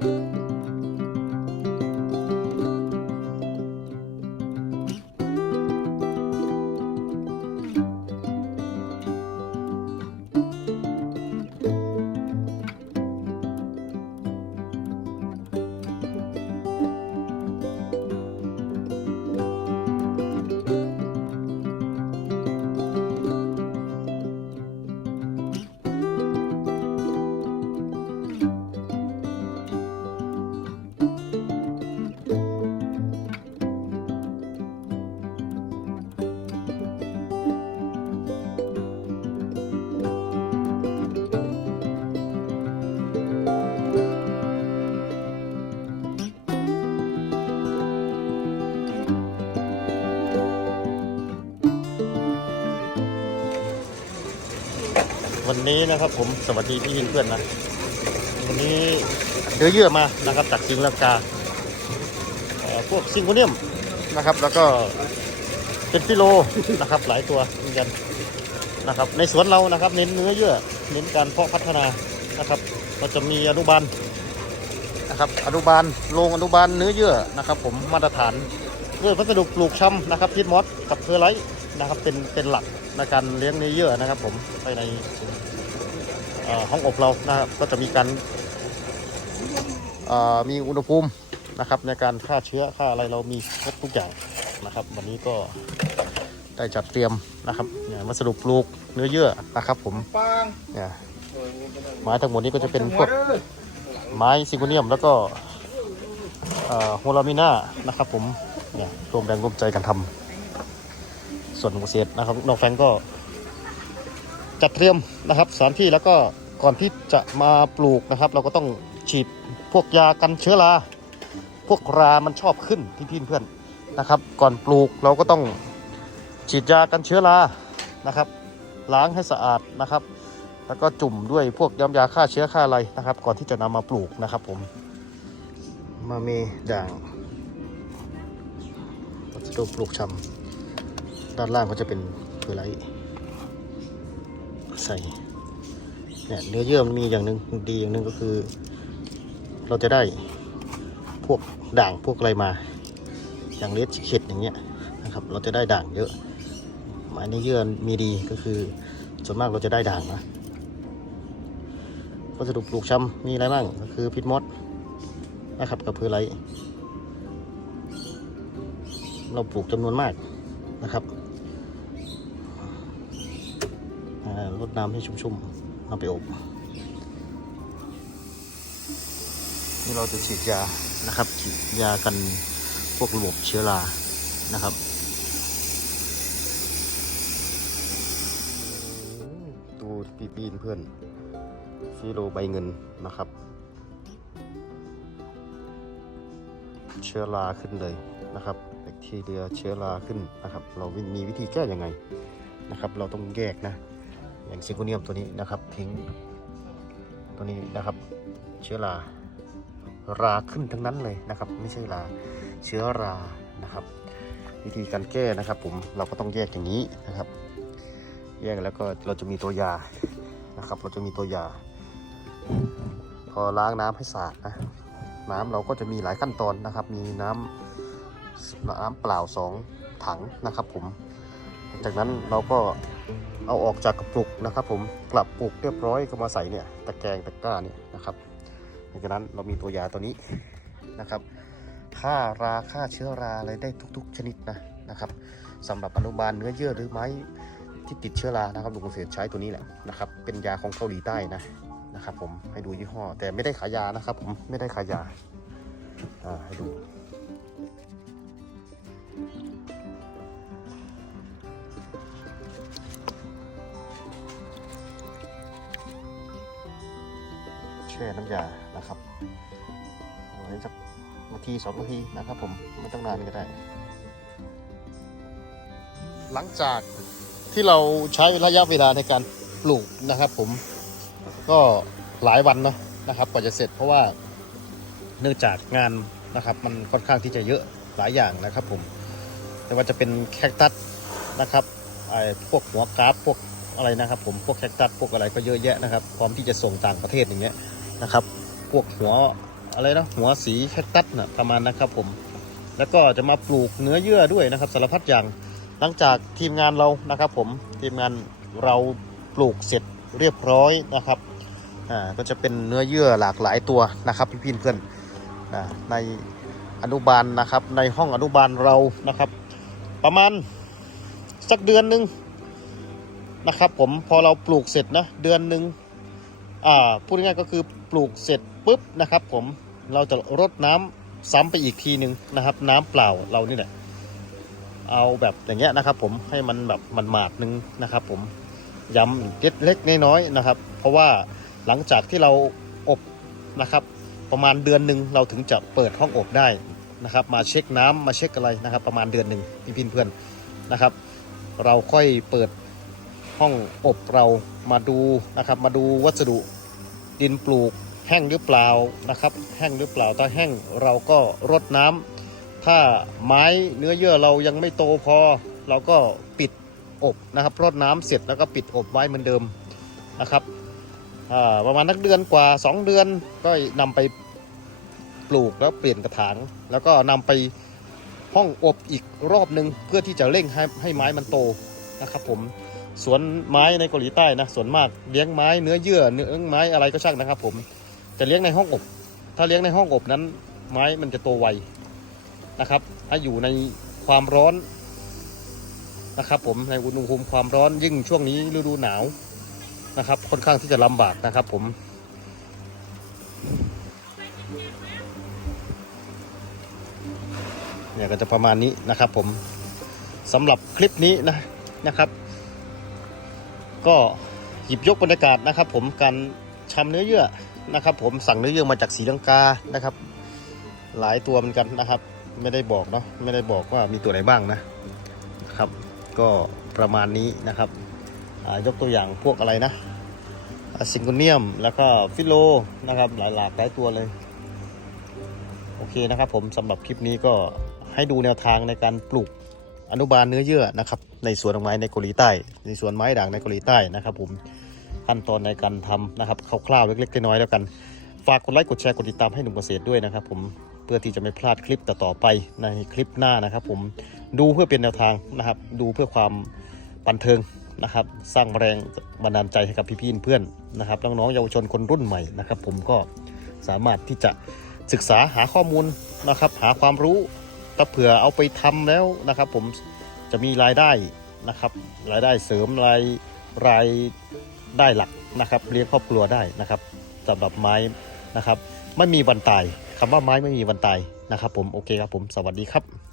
วัน นี้นะครับ ผมสวัสดีพี่เพื่อนนะวันนี้เนื้อเยื่อมานะครับจากสิงลังกาพวกซิงโคเนียมนะครับ แล้วก็เป็นฟิโลนะครับ หลายตัวเหมือนกันนะครับ ในสวนเรานะครับ เน้นเนื้อเยื่อ เน้นการเพาะพัฒนานะครับเราจะมีอนุบาลนะครับอนุบาลโรงอนุบาลเนื้อเยื่อนะครับ ผมมาตรฐานด้วยวัสดุปลูกชำนะครับพีทมอสกับเพอร์ไลท์นะครับเป็นเป็นหลักในการเลี้ยงเนื้อเยื่อนะครับ ผมภายใน ห้องอบเรานะครับก็จะมีการมีอุณหภูมินะครับในการฆ่าเชื้อฆ่าอะไรเรามีครบทุกอย่างนะครับ วันนี้ก็ได้จัดเตรียมนะครับเนี่ยวัสดุปลูกเนื้อเยื่อนะครับ ผมเนี่ยไม้ทั้งหมดนี้ก็จะเป็นพวกไม้ซิงโกเนียมแล้วก็โฮลามิน่านะครับ ผมเนี่ยรวมแรงรวมใจกันทำส่วนเกษตรนะครับน้องแฟงก็ จัดเตรียมนะครับสถานที่แล้วก็ก่อนที่จะมาปลูกนะครับ เราก็ต้องฉีดพวกยากันเชื้อราพวกรามันชอบขึ้นพี่พี่เพื่อนนะครับ ก่อนปลูกเราก็ต้องฉีดยากันเชื้อรานะครับ ล้างให้สะอาดนะครับ แล้วก็จุ่มด้วยพวกย้ำยาฆ่าเชื้อฆ่าอะไรนะครับ ก่อนที่จะนำมาปลูกนะครับผมมาเมด่างวัสดุปลูกชำด้านล่างก็จะเป็นเพอร์ไลท์ ใส่เนี่ยเนื้อเยื่อมันมีอย่างหนึ่งดีอย่างหนึ่งก็คือ เราจะได้พวกด่างพวกอะไรมา อย่างเลสเข็ดอย่างเงี้ยนะครับ เราจะได้ด่างเยอะหมายเนื้อเยื่อมีดีก็คือส่วนมากเราจะได้ด่างนะวัสดุปลูกชำมีอะไรบ้างก็คือพิษมดนะครับกับเพอไลท์เราปลูกจำนวนมากนะครับ อ่า รดน้ำให้ชุ่มๆเอาไปอบนี่เราจะฉีดยานะครับฉีดยากันพวกระบบเชื้อรานะครับดูปีปีนเพื่อนฟิโลใบเงินนะครับ เชื้อราขึ้นเลยนะครับแบคทีเรียเชื้อราขึ้นนะครับ เรามีวิธีแก้ยังไงนะครับ เราต้องแยกนะ อย่างซิงโกเนียมตัวนี้นะครับทิ้งตัวนี้นะครับ เชื้อราราขึ้นทั้งนั้นเลยนะครับ ไม่ใช่ราเชื้อรานะครับ วิธีการแก้นะครับ ผมเราก็ต้องแยกอย่างนี้นะครับ แยกแล้วก็เราจะมีตัวยานะครับ เราจะมีตัวยา พอล้างน้ำให้สะอาดนะน้ำเราก็จะมีหลายขั้นตอนนะครับ มีน้ำน้ำเปล่าสองถังนะครับผม จากนั้นเราก็เอาออกจากกระปุกนะครับ ผมกลับปุกเรียบร้อยก็มาใส่เนี่ยตะแกรงตะกร้าเนี่ยนะครับหลังจากนั้นเรามีตัวยาตัวนี้นะครับฆ่าราฆ่าเชื้อราอะไรได้ทุก ๆ ชนิดนะนะครับสำหรับอนุบาลเนื้อเยื่อหรือไม้ที่ติดเชื้อรานะครับลุงเกษตรใช้ตัวนี้แหละนะครับเป็นยาของเกาหลีใต้นะนะครับ ผมให้ดูยี่ห้อ แต่ไม่ได้ขายยานะครับ ผมไม่ได้ขายยาอ่าให้ดู ช่น้ำยานะครับเอาไว้สักนาทีสองนาทีนะครับ ผมไม่ต้องนานก็ได้ หลังจากที่เราใช้ระยะเวลาในการปลูกนะครับ ผมก็หลายวันเนาะนะครับกว่าจะเสร็จเพราะว่าเนื่องจากงานนะครับ มันค่อนข้างที่จะเยอะหลายอย่างนะครับ ผมไม่ว่าจะเป็นแคคตัสนะครับไอ้พวกหัวกราฟพวกอะไรนะครับ ผมพวกแคคตัสพวกอะไรก็เยอะแยะนะครับพร้อมที่จะส่งต่างประเทศอย่างเงี้ย นะครับ พวกหัวอะไรนะหัวสีแคคตัสนะประมาณนะครับผม แล้วก็จะมาปลูกเนื้อเยื่อด้วยนะครับสารพัดอย่างหลังจากทีมงานเรานะครับผมทีมงานเราปลูกเสร็จเรียบร้อยนะครับอ่าก็จะเป็นเนื้อเยื่อหลากหลายตัวนะครับพี่พี่เพื่อนอ่าในอนุบาลนะครับในห้องอนุบาลเรานะครับ ประมาณสักเดือนหนึ่งนะครับผมพอเราปลูกเสร็จนะเดือนหนึ่ง พูดง่ายๆก็คือปลูกเสร็จปุ๊บนะครับ ผมเราจะรดน้ำซ้ำไปอีกทีหนึ่งนะครับ น้ำเปล่าเรานี่แหละเอาแบบอย่างเงี้ยนะครับ ผมให้มันแบบมันหมาดนึงนะครับ ผมย้ำเล็กเล็กๆน้อยๆนะครับ เพราะว่าหลังจากที่เราอบนะครับ ประมาณเดือนหนึ่งเราถึงจะเปิดห้องอบได้นะครับ มาเช็คน้ำมาเช็คอะไรนะครับ ประมาณเดือนหนึ่งพี่พินเพื่อนนะครับ เราค่อยเปิด ห้องอบเรามาดูนะครับ มาดูวัสดุดินปลูกแห้งหรือเปล่านะครับ แห้งหรือเปล่าถ้าแห้งเราก็รดน้ำถ้าไม้เนื้อเยื่อเรายังไม่โตพอ เราก็ปิดอบนะครับรดน้ำเสร็จแล้วก็ปิดอบไว้เหมือนเดิมนะครับประมาณนักเดือนกว่า 2 เดือนก็นำไปปลูกแล้วเปลี่ยนกระถาง แล้วก็นำไปห้องอบอีกรอบหนึ่งเพื่อที่จะเร่งให้ให้ไม้มันโตนะครับผม สวนไม้ในเกาหลีใต้นะส่วนมากเลี้ยงไม้เนื้อเยื่อเนื้อไม้อะไรก็ช่างนะครับ ผมจะเลี้ยงในห้องอบ ถ้าเลี้ยงในห้องอบนั้น ไม้มันจะโตไวนะครับถ้าอยู่ในความร้อนนะครับผมในอุณหภูมิความร้อนยิ่งช่วงนี้ฤดูหนาวนะครับ ค่อนข้างที่จะลำบากนะครับ ผม เนี่ยก็จะประมาณนี้นะครับ ผมสำหรับคลิปนี้นะนะครับ ก็หยิบยกบรรยากาศนะครับ ผมการชำเนื้อเยื่อนะครับ ผมสั่งเนื้อเยื่อมาจากศรีลังกานะครับ หลายตัวเหมือนกันนะครับ ไม่ได้บอกเนาะไม่ได้บอกว่ามีตัวไหนบ้างนะครับ ก็ประมาณนี้นะครับยกตัวอย่างพวกอะไรนะซิงโกเนียมแล้วก็ฟิโลนะครับหลายหลากหลายตัวเลย โอเคนะครับผมสำหรับคลิปนี้ก็ให้ดูแนวทางในการปลูก อนุบาลเนื้อเยื่อนะครับในสวนอกไม้ในเกาหลีใต้ ในสวนไม้ด่างในเกาหลีใต้นะครับผมขั้นตอนในการทำนะครับคร่าวๆเล็กๆน้อยๆแล้วกัน ฝากกดไลค์กดแชร์กดติดตามให้หนุ่มเกษตรด้วยนะครับผมเพื่อที่จะไม่พลาดคลิปต่อๆไปในคลิปหน้านะครับผมดูเพื่อเป็นแนวทางนะครับ ดูเพื่อความบันเทิงนะครับ สร้างแรงบันดาลใจให้กับพี่ๆเพื่อนนะครับน้องๆเยาวชนคนรุ่นใหม่นะครับ ผมก็สามารถที่จะศึกษาหาข้อมูลนะครับ หาความรู้ ถ้าเผื่อเอาไปทำแล้วนะครับ ผมจะมีรายได้นะครับ รายได้เสริมรายรายได้หลักนะครับ เลี้ยงครอบครัวได้นะครับสำหรับไม้นะครับ ไม่มีวันตายคำว่าไม้ไม่มีวันตายนะครับ ผมโอเคครับผมสวัสดีครับ